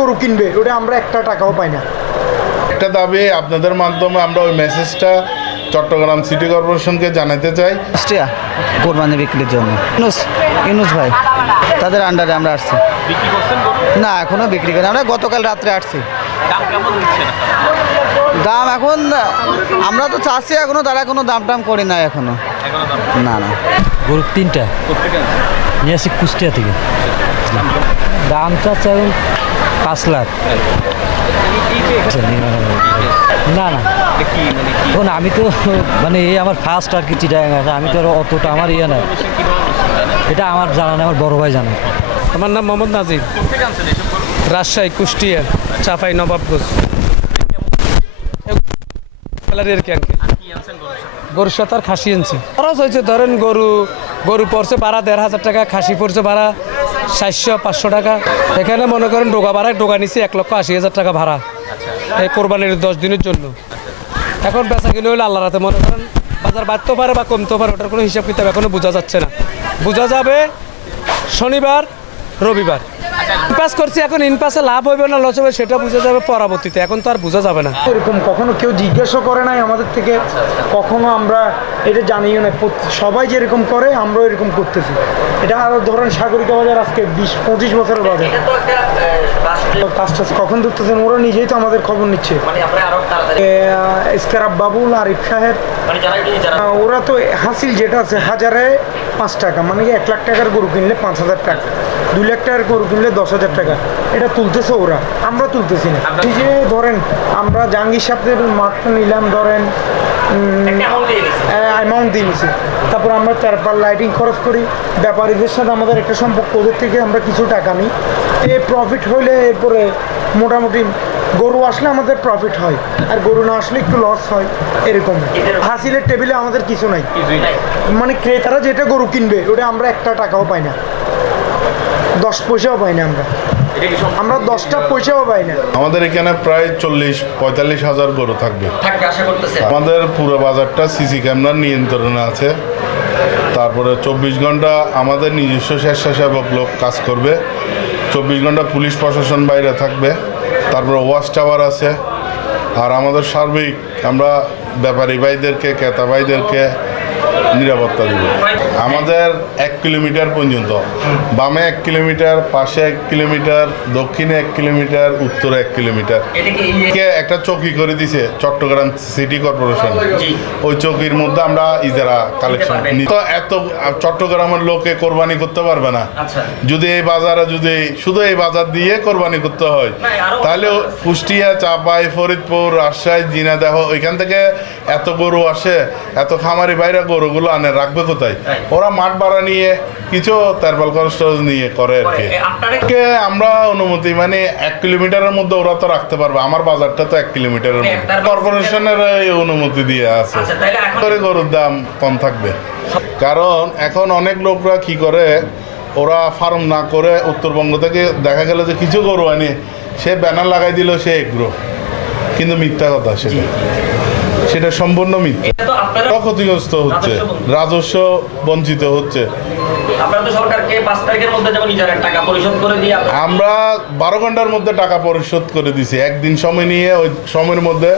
গরু কিনবে ওটা আমরা একটা টাকাও পাই না। একটা দাবি আপনাদের মাধ্যমে আমরা ওই মেসেজটা চট্টগ্রাম সিটি কর্পোরেশনকে জানাতে চাই। কুষ্টিয়া কোরবানি বিক্রির জন্য ইউনুস ভাই তাদের আন্ডারে আমরা আসছি। না এখনো বিক্রি করি, আমরা গতকাল রাত্রে আসছি। দাম এখন আমরা তো চাচ্ছি, এখনো তারা কোনো দাম টাম করি না এখনো। না না গরু তিনটা নিয়ে আসি কুষ্টিয়া থেকে। দাম চাচ্ছে এখন 5 লাখ। না না এখন আমি তো মানে এই আমার ফার্স্ট আর কি চিটাগাং আসা, আমি তো আর অতটা আমার ইয়ে না, এটা আমার জানা না, আমার বড় ভাই জানে। আমার নাম মোহাম্মদ নাজির, রাজশাহী, কুষ্টিয়া, চাপাই নবাবগঞ্জ। গরুর সাথে আর খাসি আনছি। খরচ হয়েছে ধরেন গরু পড়ছে ভাড়া 1,500 টাকা, খাসি পড়ছে ভাড়া 400-500 টাকা। এখানে মনে করেন ডোকা নিচ্ছি 1,80,000 টাকা ভাড়া এই কোরবানির 10 দিনের জন্য। এখন বেচা কিনে হলে আল্লাহ রাতে মনে করেন বাজার বাড়তেও পারে বা কমতেও পারে, ওটার কোনো হিসাব কিতাব এখনো বোঝা যাচ্ছে না। বোঝা যাবে শনিবার রবিবার। ইনপাস করছি, এখন ইনপাসে লাভ হবে না লস হবে সেটা বোঝা যাবে পরবর্তীতে, এখন তো আর বোঝা যাবে না। এরকম কখনো কেউ জিজ্ঞাসা করে নাই আমাদের থেকে, কখনো আমরা এটা জানিও না। সবাই যেরকম করে আমরাও এরকম করতেছি। এটা আরও ধরেন সাগরিকা বাজার আজকে 20-25 বছরের বাজার। কাজটা কখন ধরতেছেন ওরা নিজেই তো আমাদের খবর নিচ্ছে। ইস্কারাব বাবুল, আরিফ সাহেব, ওরা তো হাসিল যেটা আছে 1005 টাকা, মানে কি 1 লাখ টাকার গরু কিনলে 5,000 টাকা, 2 লাখ টাকার গরু কিনলে 10,000 টাকা, এটা তুলতেছে ওরা, আমরা তুলতেছি না। এই যে ধরেন আমরা জাহাঙ্গীর সাহেবের মাঠটা নিলাম, ধরেন অ্যামাউন্ট দিয়ে নিছি, তারপর আমরা তারপর লাইটিং খরচ করি, ব্যাপারীদের সাথে আমাদের একটা সম্পর্ক, ওদের থেকে আমরা কিছু টাকা নিই। এ প্রফিট হইলে এরপরে মোটামুটি গরু আসলে আমাদের প্রফিট হয়, আর গরু না আসলে একটু লস হয়, এরকম। হাসিলের টেবিলে আমাদের কিছু নাই, মানে ক্রেতারা যেটা গরু কিনবে ওটা আমরা একটা টাকাও পাই না, 10 পয়সাও পাই না, আমরা 10টা পয়সাও পাই না। আমাদের এখানে প্রায় 40-45 হাজার গরু থাকবে। আমাদের পুরো বাজারটা সিসি ক্যামেরার নিয়ন্ত্রণে আছে। তারপরে 24 ঘন্টা আমাদের নিজস্ব স্বেচ্ছাসেবক লোক কাজ করবে, 24 ঘন্টা পুলিশ প্রশাসন বাইরে থাকবে, তারপরে ওয়াচ টাওয়ার আছে। আর আমাদের সার্বিক আমরা ব্যাপারী ভাইদেরকে, ক্রেতা ভাইদেরকে নিরাপত্তা দিব। আমাদের 1 কিলোমিটার পর্যন্ত, বামে 1 কিলোমিটার, পাশে 1 কিলোমিটার, দক্ষিণে 1 কিলোমিটার, উত্তরে 1 কিলোমিটার একটা চৌকি করে দিছে চট্টগ্রাম সিটি কর্পোরেশন। ওই চৌকির মধ্যে আমরা ইজারা কালেকশন তো এত চট্টগ্রামের লোকে কোরবানি করতে পারবে না। যদি এই বাজারে যদি শুধু এই বাজার দিয়ে কোরবানি করতে হয়, তাহলে কুষ্টিয়া, চাপাই, ফরিদপুর, রাজশাহী, ঝিনাইদহ ওইখান থেকে এত গরু আসে, এত খামারি বাইরে গরুগুলো আনে রাখবে কোথায়? ওরা মাঠ ভাড়া নিয়ে কিছু তারপল খরচ নিয়ে করে আর কি। আমরা অনুমতি মানে 1 কিলোমিটারের মধ্যে ওরা তো রাখতে পারবে, আমার বাজারটা তো 1 কিলোমিটারের মধ্যে কর্পোরেশনের অনুমতি দিয়ে আছে, গরুর দাম কম থাকবে। কারণ এখন অনেক লোকরা কি করে, ওরা ফার্ম না করে উত্তরবঙ্গ থেকে দেখা গেল যে কিছু গরু আনে, সে ব্যানার লাগাই দিল সে এগ্রো, কিন্তু মিথ্যা কথা, সেটা সম্পূর্ণ মিথ্যা। ক্ষতিগ্রস্ত হচ্ছে, রাজস্ব বঞ্চিত হচ্ছে। আমরা 12 ঘন্টার মধ্যে টাকা পরিশোধ করে দিছি, একদিন সময় নিয়ে ওই সময়ের মধ্যে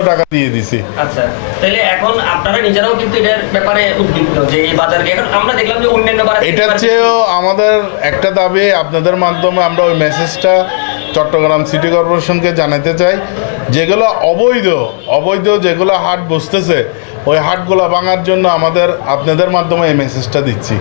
টাকা দিয়ে দিছি। আচ্ছা, তাহলে এখন আপনারা নিজেরাও কিন্তু এর ব্যাপারে উদ্বিগ্ন যে এই বাজারে এখন আমরা দেখলাম যে অন্যান্য এটার চেয়েও আমাদের একটা দাবি আপনাদের মাধ্যমে আমরা ওই মেসেজটা চট্টগ্রাম সিটি কর্পোরেশনকে জানাতে চাই, যেগুলো অবৈধ যেগুলো হাট বসতেছে ওই হাটগুলো ভাঙার জন্য আপনাদের মাধ্যমে এই মেসেজটা দিচ্ছি।